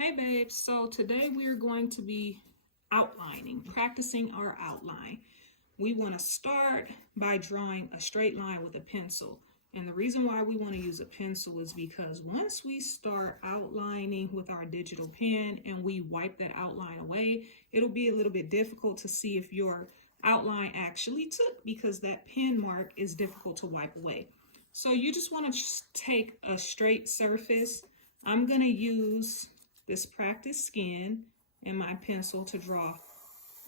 Hey babes, so today we're going to be practicing our outline. We want to start by drawing a straight line with a pencil. And the reason why we want to use a pencil is because once we start outlining with our digital pen and we wipe that outline away, it'll be a little bit difficult to see if your outline actually took because that pen mark is difficult to wipe away. So you just want to take a straight surface. I'm going to use this practice skin and my pencil to draw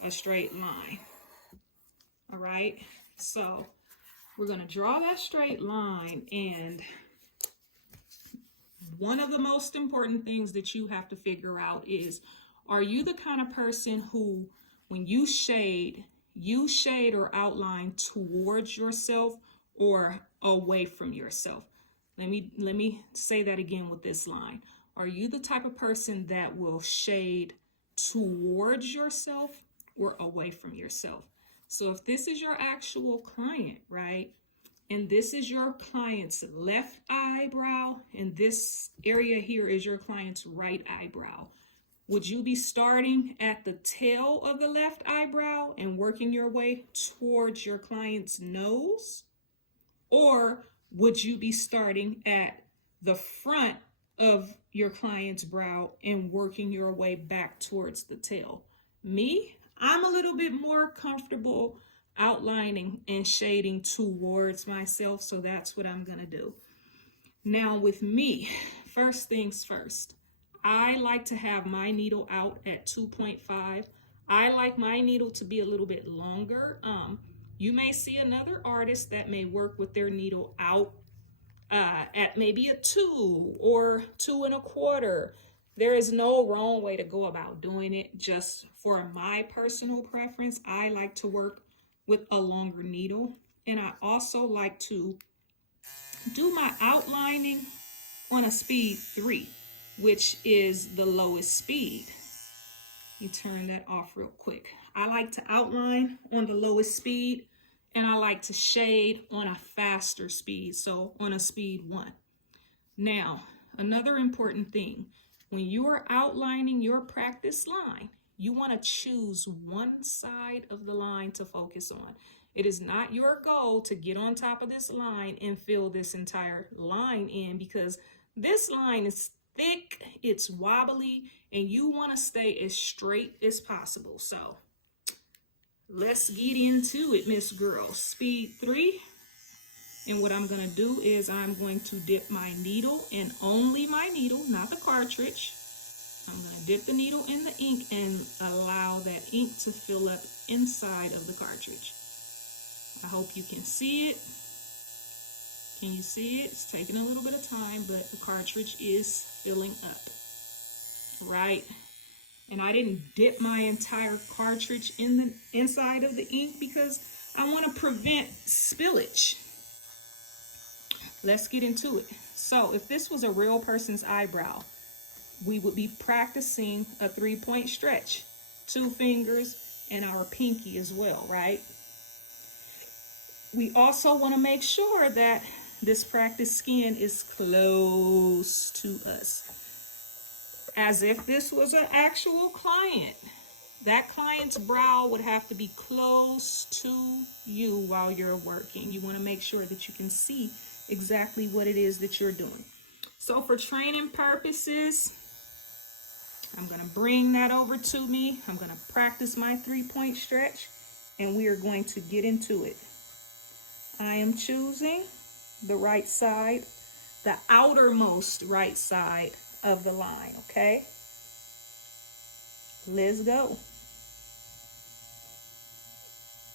a straight line. All right, so we're going to draw that straight line, and one of the most important things that you have to figure out is, are you the kind of person who, when you shade or outline towards yourself or away from yourself? Let me say that again with this line. Are you the type of person that will shade towards yourself or away from yourself? So if this is your actual client, right, and this is your client's left eyebrow, and this area here is your client's right eyebrow, would you be starting at the tail of the left eyebrow and working your way towards your client's nose? Or would you be starting at the front of your client's brow and working your way back towards the tail? Me, I'm a little bit more comfortable outlining and shading towards myself, so that's what I'm gonna do. Now with me, first things first, I like to have my needle out at 2.5. I like my needle to be a little bit longer. You may see another artist that may work with their needle out at maybe a 2 or 2.25. There is no wrong way to go about doing it. Just for my personal preference, I like to work with a longer needle. And I also like to do my outlining on a speed 3, which is the lowest speed. You turn that off real quick. I like to outline on the lowest speed, and I like to shade on a faster speed, so on a speed 1. Now, another important thing, when you are outlining your practice line, you want to choose one side of the line to focus on. It is not your goal to get on top of this line and fill this entire line in, because this line is thick, it's wobbly, and you want to stay as straight as possible. So let's get into it, Miss Girl. Speed 3. And what I'm going to do is I'm going to dip my needle, and only my needle, not the cartridge. I'm going to dip the needle in the ink and allow that ink to fill up inside of the cartridge. I hope you can see it. Can you see it? It's taking a little bit of time, but the cartridge is filling up. Right? And I didn't dip my entire cartridge in the inside of the ink because I want to prevent spillage. Let's get into it. So if this was a real person's eyebrow, we would be practicing a 3-point stretch, 2 fingers and our pinky as well, right? We also want to make sure that this practice skin is close to us, as if this was an actual client. That client's brow would have to be close to you while you're working. You want to make sure that you can see exactly what it is that you're doing. So for training purposes, I'm going to bring that over to me. I'm going to practice my 3-point stretch, and we are going to get into it. I am choosing the right side, the outermost right side of the line, okay? Let's go.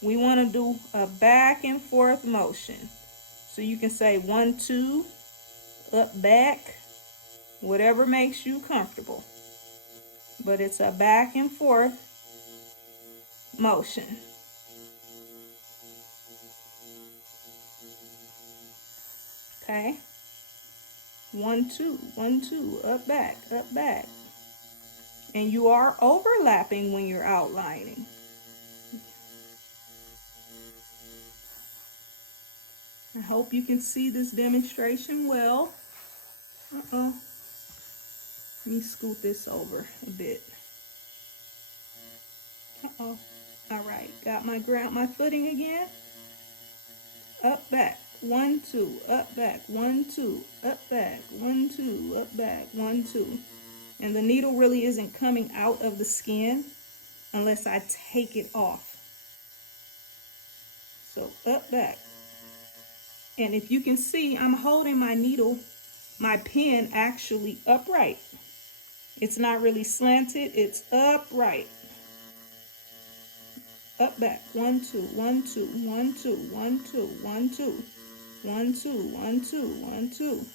We want to do a back and forth motion. So you can say 1, 2, up, back, whatever makes you comfortable. But it's a back and forth motion. Okay? 1, 2, 1, 2, up, back, up, back. And you are overlapping when you're outlining. I hope you can see this demonstration well. Let me scoot this over a bit. Uh-oh. All right, got my footing again. Up, back, 1, 2, up, back, 1, 2, up, back, 1, 2, up, back, 1, 2. And the needle really isn't coming out of the skin unless I take it off. So up, back. And if you can see, I'm holding my needle, my pen actually upright. It's not really slanted, it's upright. Up, back, 1, 2, 1, 2, 1, 2, 1, 2, 1, 2, 1, 2, 1, 2, 1, 2.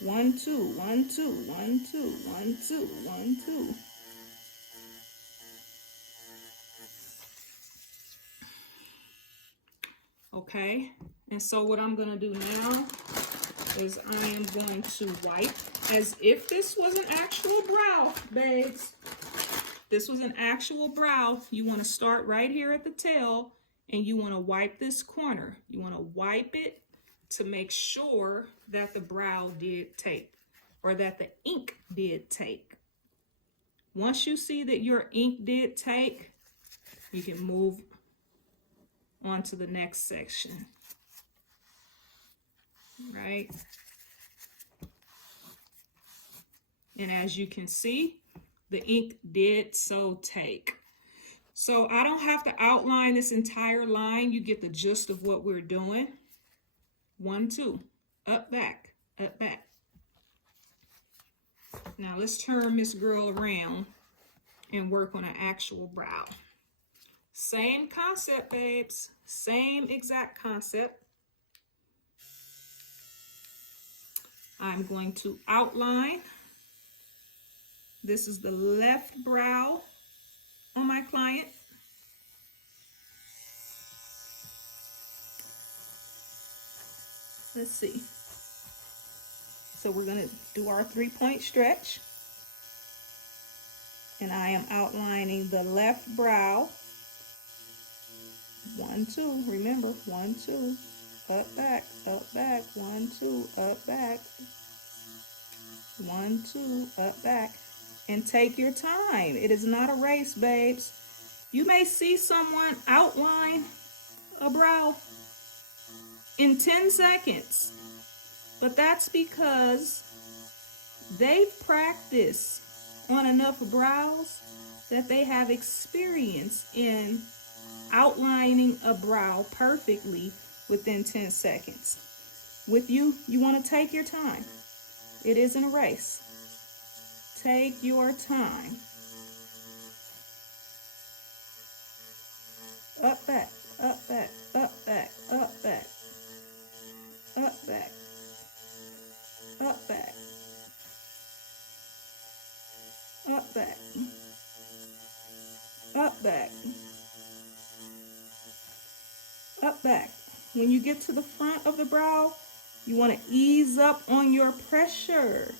1, 2, 1, 2, 1, 2, 1, 2, 1, 2. Okay, and so what I'm gonna do now is I am going to wipe as if this was an actual brow, babes. This was an actual brow. You want to start right here at the tail and you want to wipe this corner. You want to wipe it to make sure that the brow did take or that the ink did take. Once you see that your ink did take, you can move on to the next section. Right? And as you can see, the ink did so take. So I don't have to outline this entire line. You get the gist of what we're doing. 1, 2, up, back, up, back. Now let's turn this girl around and work on an actual brow. Same concept, babes. Same exact concept. I'm going to outline. This is the left brow on my client. Let's see. So we're going to do our 3-point stretch. And I am outlining the left brow. 1, 2, remember, 1, 2, up, back, 1, 2, up, back, 1, 2, up, back. And take your time. It is not a race, babes. You may see someone outline a brow in 10 seconds, but that's because they've practiced on enough brows that they have experience in outlining a brow perfectly within 10 seconds. With you, you want to take your time. It isn't a race. Take your time. Up, back, up, back, up, back, up, back, up, back, up, back, up, back, up, back, up, back. When you get to the front of the brow, you want to ease up on your pressure,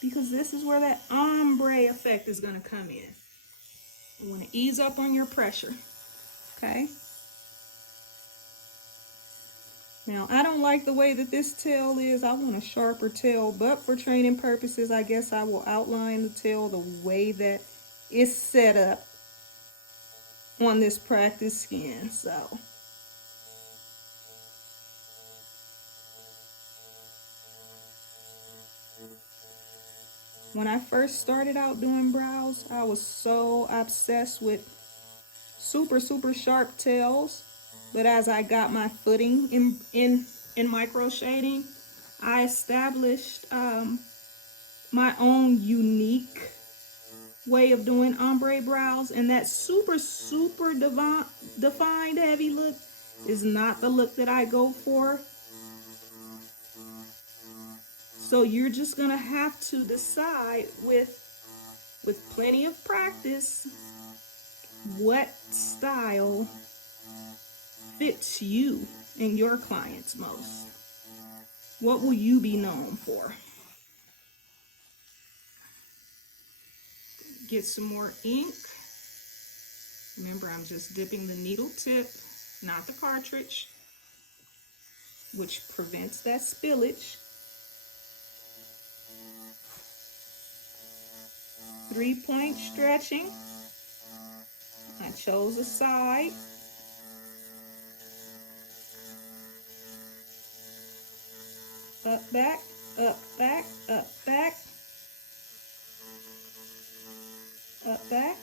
because this is where that ombre effect is going to come in. You want to ease up on your pressure, okay? Now, I don't like the way that this tail is. I want a sharper tail, but for training purposes, I guess I will outline the tail the way that it's set up on this practice skin, so. When I first started out doing brows, I was so obsessed with super sharp tails. But as I got my footing in micro shading, I established my own unique way of doing ombre brows. And that super defined heavy look is not the look that I go for. So you're just gonna have to decide with plenty of practice what style fits you and your clients most. What will you be known for? Get some more ink. Remember, I'm just dipping the needle tip, not the cartridge, which prevents that spillage. 3-point stretching. I chose a side. Up, back, up, back, up, back, up, back.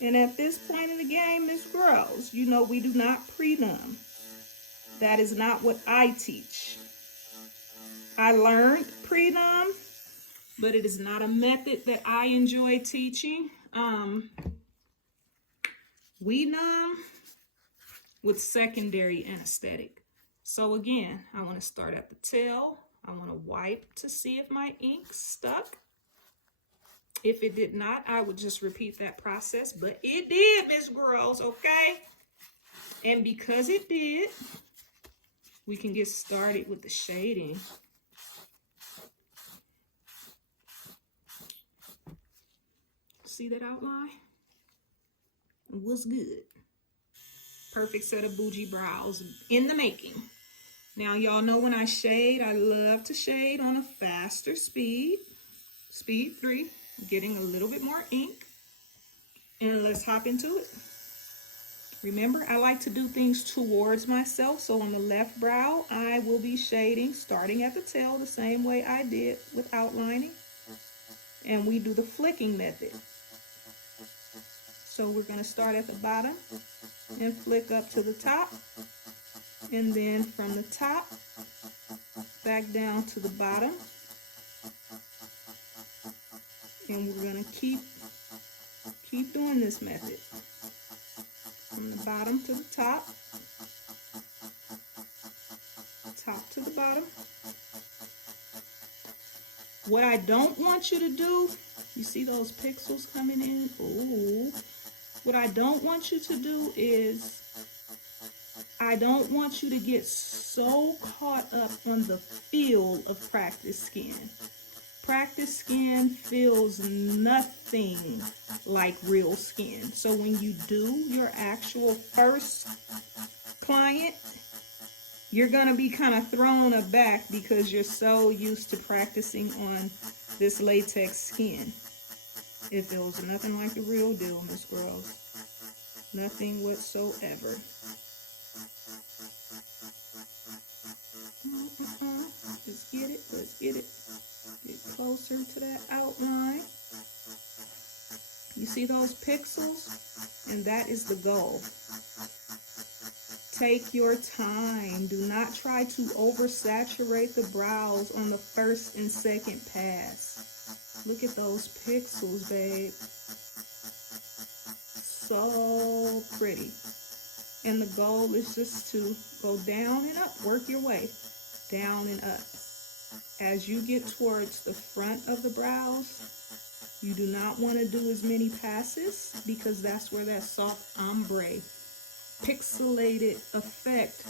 And at this point in the game, Miss Girls, you know we do not pre-numb. That is not what I teach. I learned pre-numb, but it is not a method that I enjoy teaching. We numb with secondary anesthetic. So again, I want to start at the tail. I want to wipe to see if my ink stuck. If it did not, I would just repeat that process, but it did, Miss Girls, okay? And because it did, we can get started with the shading. See that outline? What's good? Perfect set of bougie brows in the making. Now, y'all know when I shade, I love to shade on a faster speed. Speed 3. Getting a little bit more ink, and let's hop into it. Remember, I like to do things towards myself, so on the left brow I will be shading starting at the tail the same way I did with outlining, and we do the flicking method. So we're going to start at the bottom and flick up to the top, and then from the top back down to the bottom. And we're going to keep doing this method. From the bottom to the top. Top to the bottom. What I don't want you to do, you see those pixels coming in? Ooh. What I don't want you to do is, I don't want you to get so caught up on the feel of practice skin. Practice skin feels nothing like real skin. So when you do your actual first client, you're going to be kind of thrown aback because you're so used to practicing on this latex skin. It feels nothing like the real deal, Miss Girls. Nothing whatsoever. Let's get it. Let's get it. Get closer to that outline. You see those pixels? And that is the goal. Take your time. Do not try to oversaturate the brows on the first and second pass. Look at those pixels, babe. So pretty. And the goal is just to go down and up. Work your way down and up. As you get towards the front of the brows, you do not want to do as many passes because that's where that soft ombre, pixelated effect,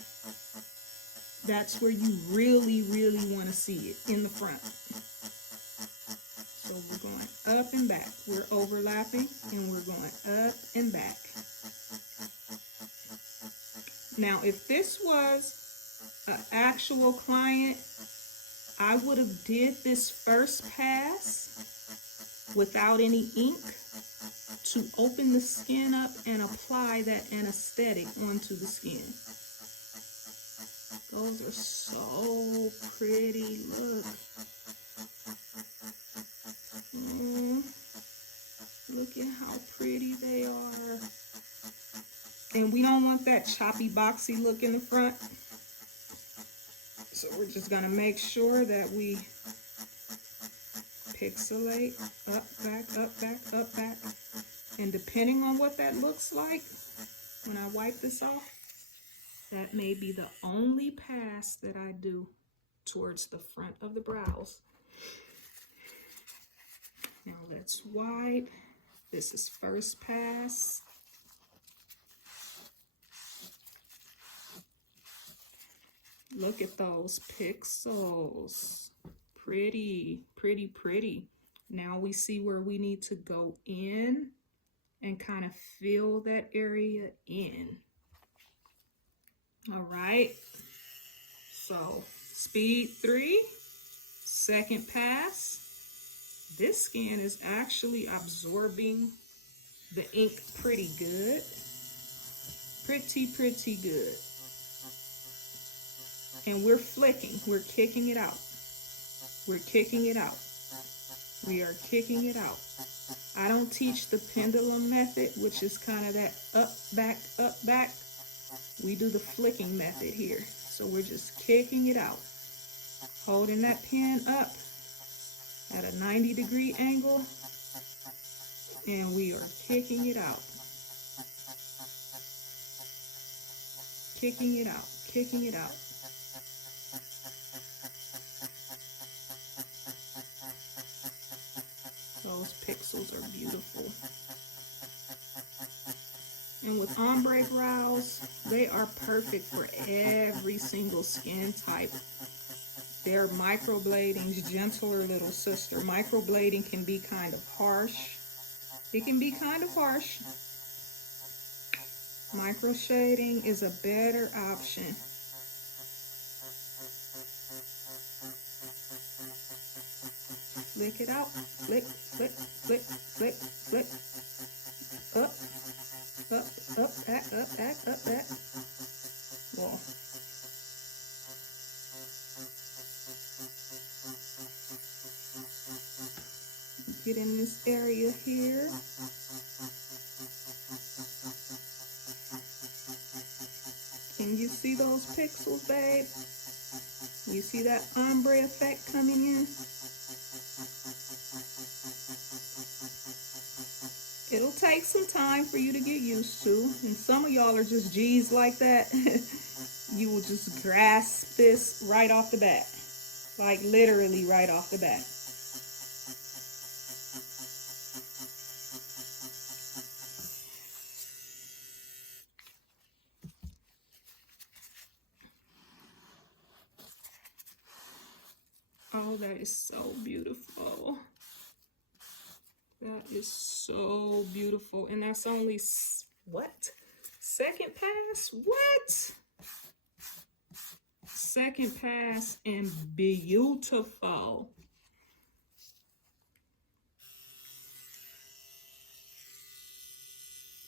that's where you really, really want to see it, in the front. So we're going up and back. We're overlapping and we're going up and back. Now, if this was an actual client, I would have did this first pass without any ink to open the skin up and apply that anesthetic onto the skin. Those are so pretty. Look. Look at how pretty they are. And we don't want that choppy, boxy look in the front. So we're just going to make sure that we pixelate up, back, up, back, up, back. And depending on what that looks like, when I wipe this off, that may be the only pass that I do towards the front of the brows. Now let's wipe. This is first pass. Look at those pixels. Pretty, pretty, pretty. Now we see where we need to go in and kind of fill that area in. All right. So Speed 3, second pass. This skin is actually absorbing the ink pretty good. Pretty good. And we're flicking, we're kicking it out. We're kicking it out. We are kicking it out. I don't teach the pendulum method, which is kind of that up, back. We do the flicking method here. So we're just kicking it out. Holding that pen up at a 90-degree angle. And we are kicking it out. Kicking it out, kicking it out. Those pixels are beautiful. And with ombre brows, they are perfect for every single skin type. They're microblading's gentler little sister. Microblading can be kind of harsh. It can be kind of harsh. Micro shading is a better option. Flick it out. Flick, flick, flick, flick, flick. Up, back. Whoa. Get in this area here. Can you see those pixels, babe? You see that ombre effect coming in? It'll take some time for you to get used to, and some of y'all are just G's like that. You will just grasp this right off the bat, like literally right off the bat. Oh, that is so beautiful. That is so beautiful. And that's only, what? Second pass? What? Second pass and beautiful.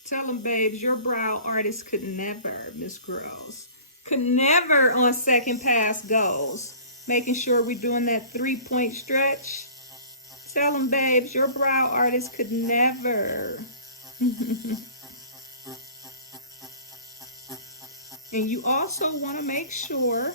Tell them, babes, your brow artist could never, Miss Girls, could never on second pass goes. Making sure we're doing that 3-point stretch. Tell them, babes, your brow artist could never. And you also want to make sure,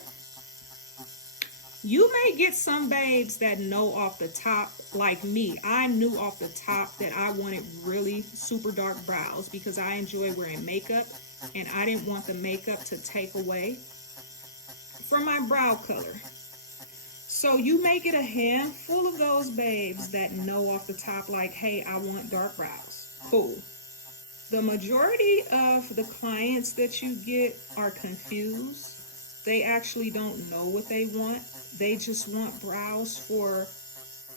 you may get some babes that know off the top, like me. I knew off the top that I wanted really super dark brows because I enjoy wearing makeup and I didn't want the makeup to take away from my brow color. So you may get a handful of those babes that know off the top like, hey, I want dark brows. Cool. The majority of the clients that you get are confused. They actually don't know what they want. They just want brows for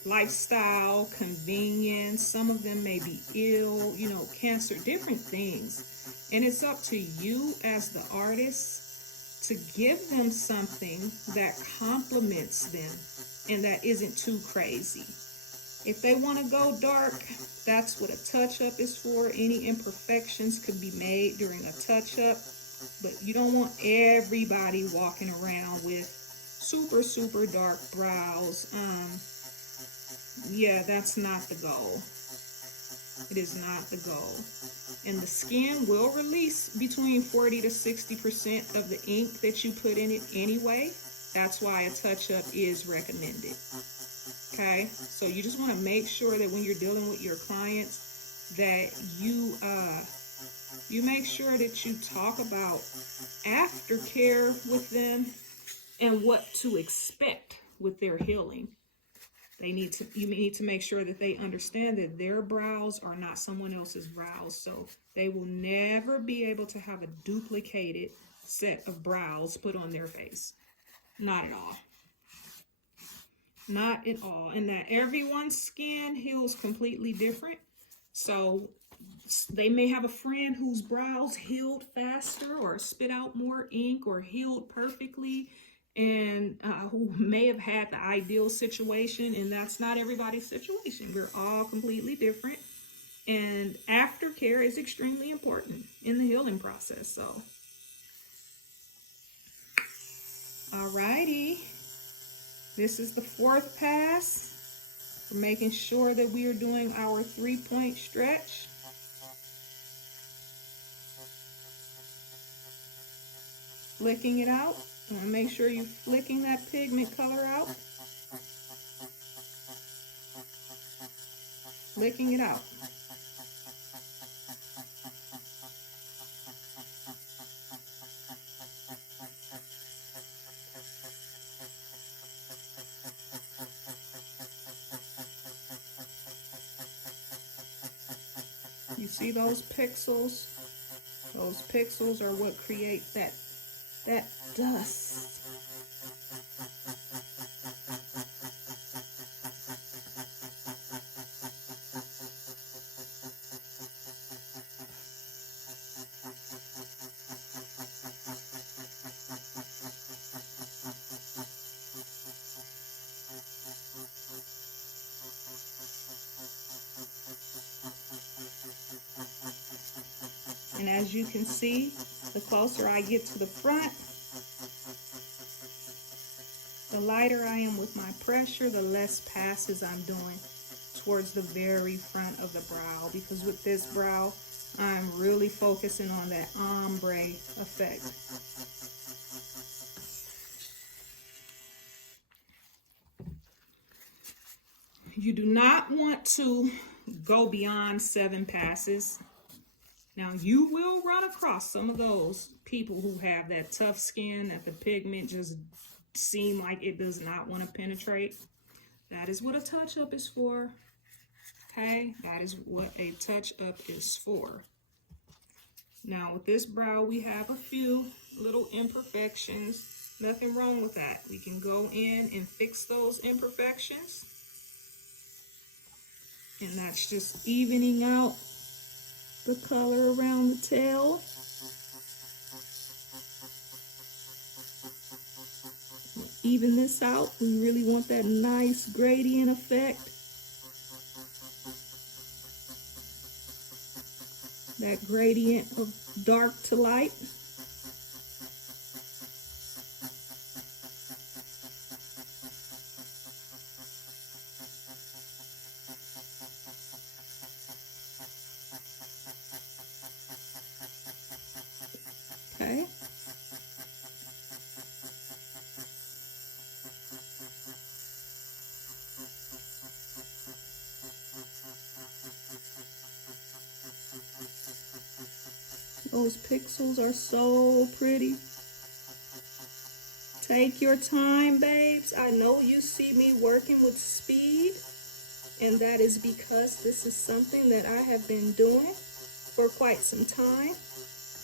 lifestyle, convenience. Some of them may be ill, you know, cancer, different things. And it's up to you as the artist to give them something that complements them and that isn't too crazy. If they want to go dark, that's what a touch-up is for. Any imperfections could be made during a touch-up, but you don't want everybody walking around with super, super dark brows. Yeah, that's not the goal. It is not the goal. And the skin will release between 40 to 60% of the ink that you put in it anyway. That's why a touch-up is recommended. Okay, so you just want to make sure that when you're dealing with your clients that you make sure that you talk about aftercare with them and what to expect with their healing. You need to make sure that they understand that their brows are not someone else's brows. So they will never be able to have a duplicated set of brows put on their face. Not at all. Not at all. And that everyone's skin heals completely different. So they may have a friend whose brows healed faster or spit out more ink or healed perfectly. and who may have had the ideal situation, and that's not everybody's situation. We're all completely different, and aftercare is extremely important in the healing process. So, alrighty, this is the 4th pass. We're making sure that we are doing our 3-point stretch. Flicking it out. And make sure you're flicking that pigment color out. Flicking it out. You see those pixels? Those pixels are what create that dust. And as you can see, the closer I get to the front, the lighter I am with my pressure, the less passes I'm doing towards the very front of the brow. Because with this brow, I'm really focusing on that ombre effect. You do not want to go beyond 7 passes. Now, you will run across some of those people who have that tough skin, that the pigment just seem like it does not want to penetrate. That is what a touch-up is for. Okay, that is what a touch-up is for. Now, with this brow, we have a few little imperfections. Nothing wrong with that. We can go in and fix those imperfections. And that's just evening out the color around the tail. Even this out. We really want that nice gradient effect. That gradient of dark to light. Okay. Those pixels are so pretty. Take your time, babes. I know you see me working with speed, and that is because this is something that I have been doing for quite some time.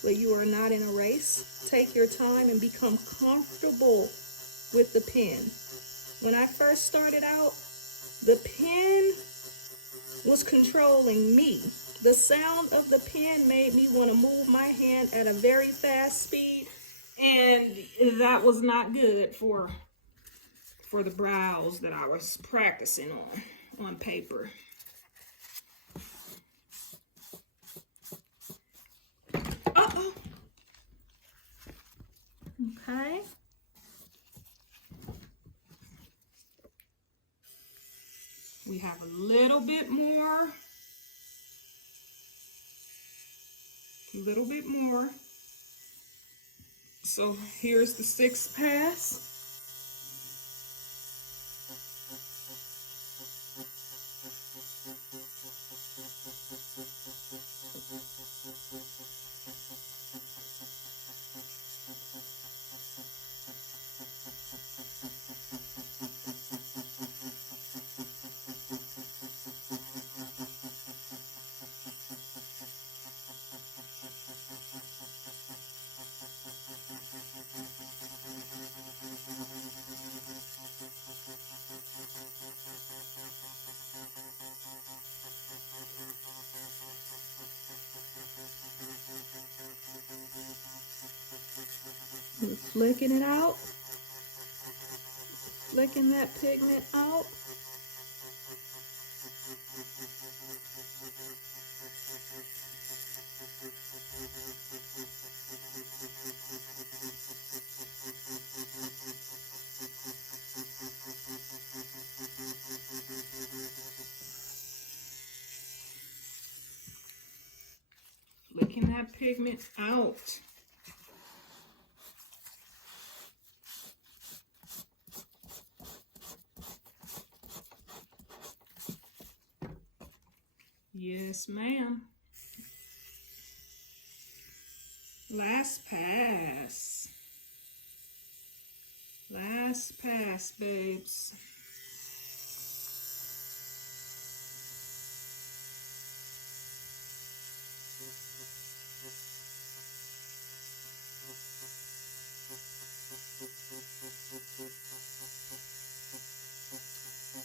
But you are not in a race. Take your time and become comfortable with the pen. When I first started out, the pen was controlling me. The sound of the pen made me want to move my hand at a very fast speed, and that was not good for the brows that I was practicing on paper. Uh-oh. Okay. We have a little bit more. A little bit more. So here's the 6th pass. We're flicking it out. Flicking that pigment out. Flicking that pigment out. Yes, ma'am. Last pass. Last pass, babes.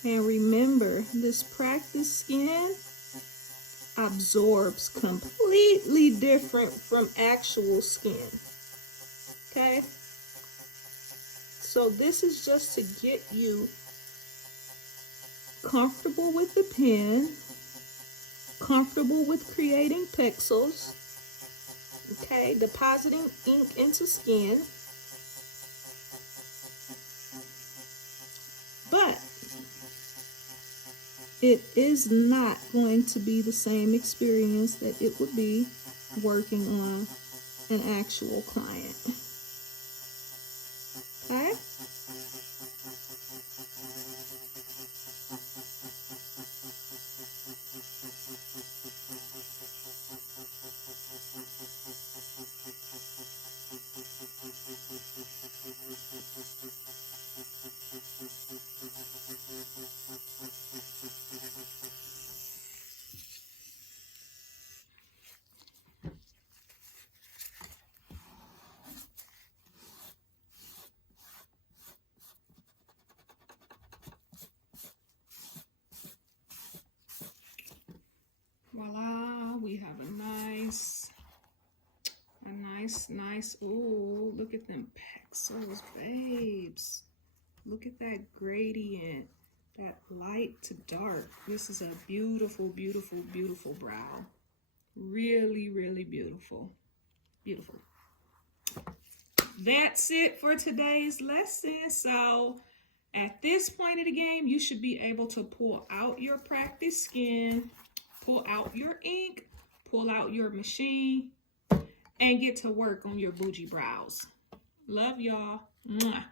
And remember, this practice skin absorbs completely different from actual skin. Okay? So this is just to get you comfortable with the pen, comfortable with creating pixels, okay, depositing ink into skin. But it is not going to be the same experience that it would be working on an actual client. Okay? Voila, we have a nice, oh, look at them pixels, babes. Look at that gradient, that light to dark. This is a beautiful, beautiful, beautiful brow. Really, really beautiful. Beautiful. That's it for today's lesson. So at this point of the game, you should be able to pull out your practice skin, pull out your ink, pull out your machine, and get to work on your bougie brows. Love y'all. Mwah.